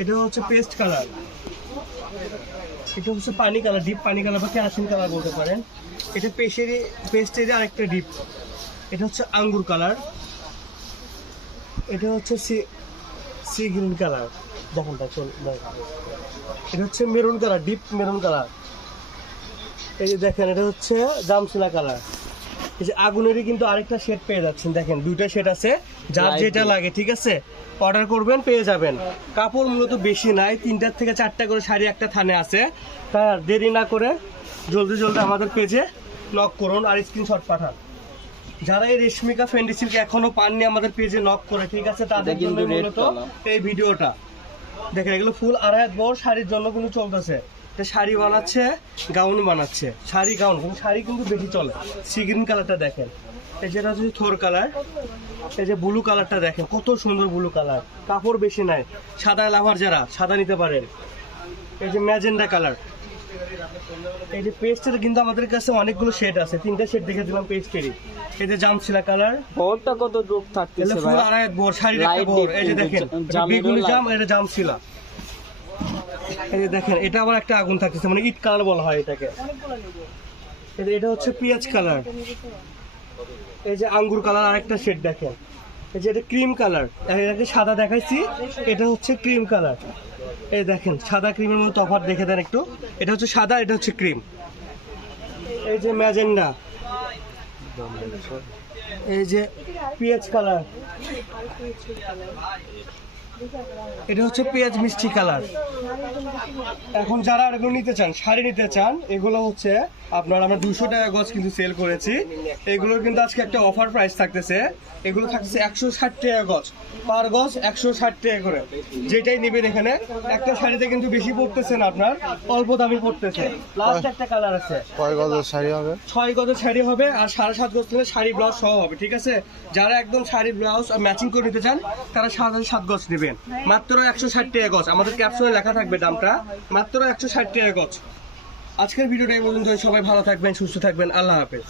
এটা হচ্ছে paste colour, এটা হচ্ছে পানি কালার, ডিপ পানি কালার বা ক্যারাসিন কালার বলতে পারেন। এটা পেস্টের আরেকটা ডিপ। এটা হচ্ছে আঙ্গুর কালার, এটা হচ্ছে সি গ্রিন কালার, দেখেন এটা হচ্ছে maroon colour, deep maroon colour. এই যে দেখেন এটা হচ্ছে জামসুলা কালার। এই যে আগুনেরই কিন্তু আরেকটা শেড পেয়ে যাচ্ছেন, দেখেন দুইটা শেড আছে, যার যেটা লাগে ঠিক আছে অর্ডার করবেন পেয়ে যাবেন। কাপড় মূলত বেশি নাই, 3টা থেকে 4টা করে শাড়ি একটা থানে আছে। তাই দেরি না করে জলদি জলদি আমাদের পেজে নক করুন আর স্ক্রিনশট পাঠান। যারা এই রেশমিকা ফেন্ডি সিল্ক এখনো পাননি আমাদের পেজে নক করে ঠিক আছে, তাদের জন্য মূলত এই ভিডিওটা। দেখেন এগুলো ফুল আড়াই হাত বড় শাড়ির জন্য কিন্তু চলতেছে। শাড়ি বানাচ্ছে, গাউন বানাচ্ছে, শাড়ি গাউন, কিন্তু শাড়ি কিন্তু বেশি চলে। সি গ্রিন কালারটা দেখেন, এই যেটা হচ্ছে থোর কালার। এই যে ব্লু কালারটা দেখেন, কত সুন্দর ব্লু কালার, কাপড় বেশি নাই। সাদা লাভার যারা সাদা নিতে পারেন। এই যে ম্যাজেন্ডা কালার। এই যে পেস্টের কিন্তু আমাদের কাছে অনেকগুলো শেড আছে, 3টা শেড দেখে দিলাম পেস্টেরই। এই যে জামছিলা কালার, বড়টা কত রূপ থাকতেছে ভাই? ফুল আড়াই হাত বড় শাড়ির একটা বড়। এই যে দেখেন বেগুনি জাম, এটা জামছিলা। এই যে দেখেন এটা আবার একটা আগুন থাকতেছে, মানে ইট কালার বলা হয় এটাকে। এটা হচ্ছে পেঁয়াজ কালার। এই যে আঙ্গুর কালার আরেকটা শেড দেখেন। এই যে এটা ক্রিম কালার, এটাকে সাদা দেখাইছি, এটা হচ্ছে ক্রিম কালার। এই দেখেন সাদা ক্রিমের মধ্যে তফাৎ দেখে দেন একটু। এটা হচ্ছে সাদা, এটা হচ্ছে ক্রিম। এই যে ম্যাজেন্ডা, এই যে পেঁয়াজ কালার, এটা হচ্ছে পেঁয়াজ মিষ্টি কালার। এখন যারা এগুলো নিতে চান, শাড়ি নিতে চান, এগুলো হচ্ছে আপনার আমরা 200 টাকা গজ কিন্তু সেল করেছি। এগুলোর কিন্তু আজকে একটা অফার প্রাইস থাকতেছে, এগুলো থাকতেছে 160 টাকা গজ, পার গজ 160 টাকা করে। যেটাই নেবেন এখানে একটা শাড়িতে কিন্তু বেশি পড়তেছে না, আপনার অল্প দামি পড়তেছে। লাস্ট একটা কালার আছে, 6 গজের শাড়ি হবে, 6 গজের শাড়ি হবে আর 7.5 গজ থেকে শাড়ি ব্লাউজ সহ হবে ঠিক আছে। যারা একদম শাড়ি ব্লাউজ ম্যাচিং করে নিতে চান তারা 7.5 গজ নেবেন, মাত্র 160 টাকা গজ। আমাদের ক্যাপশনে লেখা থাকবে দামটা, মাত্র 160 টাকা গজ। আজকের ভিডিওটা এই পর্যন্ত, সবাই ভালো থাকবেন, সুস্থ থাকবেন, আল্লাহ হাফেজ।